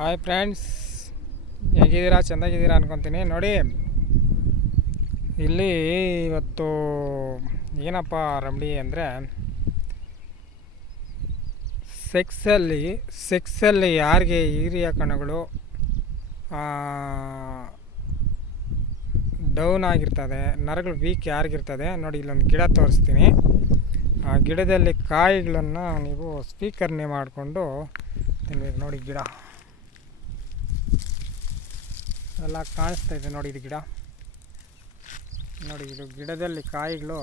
Hi friends, ಹೇಗಿದ್ದೀರಾ? ಚೆಂದಾಗಿದ್ದೀರಾ ಅನ್ಕೊತೀನಿ. ನೋಡಿ, ಇಲ್ಲಿ ಇವತ್ತು ಏನಪ್ಪ ರೆಮಿಡಿ ಅಂದರೆ, ಸೆಕ್ಸಲ್ಲಿ ಯಾರಿಗೆ ಹೀರಿಯ ಕಣಗಳು ಡೌನ್ ಆಗಿರ್ತದೆ, ನರಗಳು ವೀಕ್ ಯಾರಿಗಿರ್ತದೆ ನೋಡಿ, ಇಲ್ಲೊಂದು ಗಿಡ ತೋರಿಸ್ತೀನಿ. ಆ ಗಿಡದಲ್ಲಿ ಕಾಯಿಗಳನ್ನು ನೀವು ಸ್ವೀಕರಣೆ ಮಾಡಿಕೊಂಡು ತಿನ್ಬೇಕು. ನೋಡಿ, ಗಿಡ ಎಲ್ಲ ಕಾಣಿಸ್ತಾ ಇದೆ ನೋಡಿ. ಇದು ಗಿಡ ನೋಡಿ, ಇದು ಗಿಡದಲ್ಲಿ ಕಾಯಿಗಳು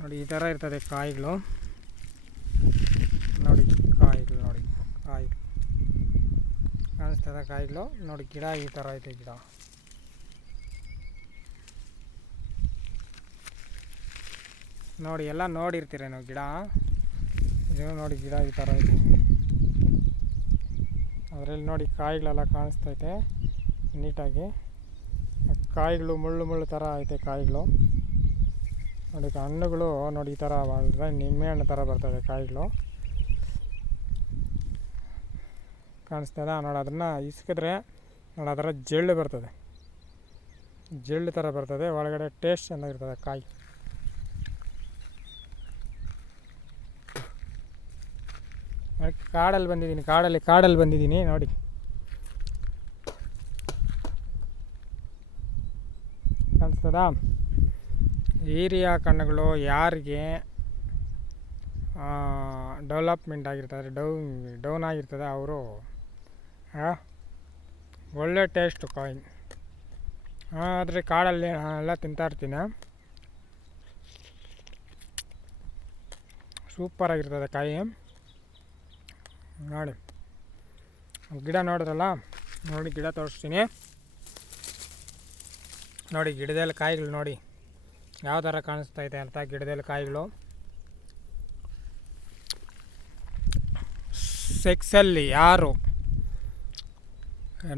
ನೋಡಿ, ಈ ಥರ ಇರ್ತದೆ ಕಾಯಿಗಳು ನೋಡಿ. ಕಾಯಿಗಳು ಕಾಣಿಸ್ತದೆ ಕಾಯಿಗಳು ನೋಡಿ. ಗಿಡ ಈ ಥರ ಐತೆ ಗಿಡ ನೋಡಿ. ಎಲ್ಲ ನೋಡಿರ್ತೀರೇನೋ ಗಿಡ. ಇದು ನೋಡಿ, ಗಿಡ ಈ ಥರ ಐತೆ. ಅದರಲ್ಲಿ ನೋಡಿ ಕಾಯಿಗಳೆಲ್ಲ ಕಾಣಿಸ್ತೈತೆ ನೀಟಾಗಿ. ಕಾಯಿಗಳು ಮುಳ್ಳು ಥರ ಐತೆ ಕಾಯಿಗಳು ನೋಡಿ. ಹಣ್ಣುಗಳು ನೋಡಿ ಈ ಥರ ಮಾಡಿದ್ರೆ ನಿಂಬೆ ಹಣ್ಣು ಥರ ಬರ್ತದೆ ಕಾಯಿಗಳು. ಕಾಣಿಸ್ತದ ನೋಡಿ. ಅದನ್ನು ಇಸ್ಕಿದ್ರೆ ನೋಡಿ, ಅದರ ಜೆಳ್ಳು ಬರ್ತದೆ, ಜೆಳ್ಳು ಥರ ಬರ್ತದೆ. ಒಳಗಡೆ ಟೇಸ್ಟ್ ಚೆನ್ನಾಗಿರ್ತದೆ ಕಾಯಿ. ಕಾಡಲ್ಲಿ ಬಂದಿದ್ದೀನಿ, ಕಾಡಲ್ಲಿ ಬಂದಿದ್ದೀನಿ ನೋಡಿ. ಕಾಣಿಸ್ತದ? ಹೀರಿಯ ಕಣ್ಣುಗಳು ಯಾರಿಗೆ ಡೆವಲಪ್ಮೆಂಟ್ ಆಗಿರ್ತದೆ, ಡೌನ್ ಆಗಿರ್ತದೆ, ಅವರು ಒಳ್ಳೆ ಟೇಸ್ಟು ಕಾಯಿ. ಆದರೆ ಕಾಡಲ್ಲಿ ಎಲ್ಲ ತಿಂತಾಯಿರ್ತೀನಿ. ಸೂಪರಾಗಿರ್ತದೆ ಕಾಯಿ ನೋಡಿ. ಗಿಡ ನೋಡಿದ್ರಲ್ಲ ನೋಡಿ, ಗಿಡ ತೋರಿಸ್ತೀನಿ ನೋಡಿ. ಗಿಡದಲ್ಲಿ ಕಾಯಿಗಳು ನೋಡಿ ಯಾವ ಥರ ಕಾಣಿಸ್ತೈತೆ ಅಂತ. ಗಿಡದಲ್ಲಿ ಕಾಯಿಗಳು ಸೆಕ್ಸಲ್ಲಿ ಯಾರು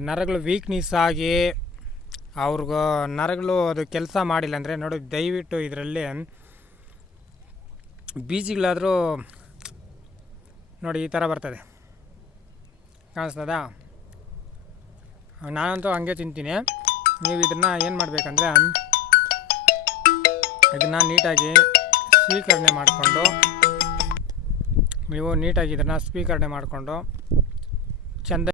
ನರಗಳು ವೀಕ್ನೆಸ್ ಆಗಿ ಅವ್ರಿಗೂ ನರಗಳು ಅದು ಕೆಲಸ ಮಾಡಿಲ್ಲ ಅಂದರೆ ನೋಡಿ, ದಯವಿಟ್ಟು ಇದರಲ್ಲಿ ಬೀಜಗಳಾದರೂ ನೋಡಿ ಈ ಥರ ಬರ್ತದೆ. ಕಾಣಿಸ್ತದ? ನಾನಂತೂ ಹಂಗೆ ತಿಂತೀನಿ. ನೀವು ಇದನ್ನು ಏನು ಮಾಡಬೇಕಂದ್ರೆ, ಇದನ್ನು ನೀಟಾಗಿ ಸ್ವೀಕರಣೆ ಮಾಡಿಕೊಂಡು, ನೀವು ನೀಟಾಗಿ ಇದನ್ನು ಸ್ವೀಕರಣೆ ಮಾಡಿಕೊಂಡು ಚೆಂದ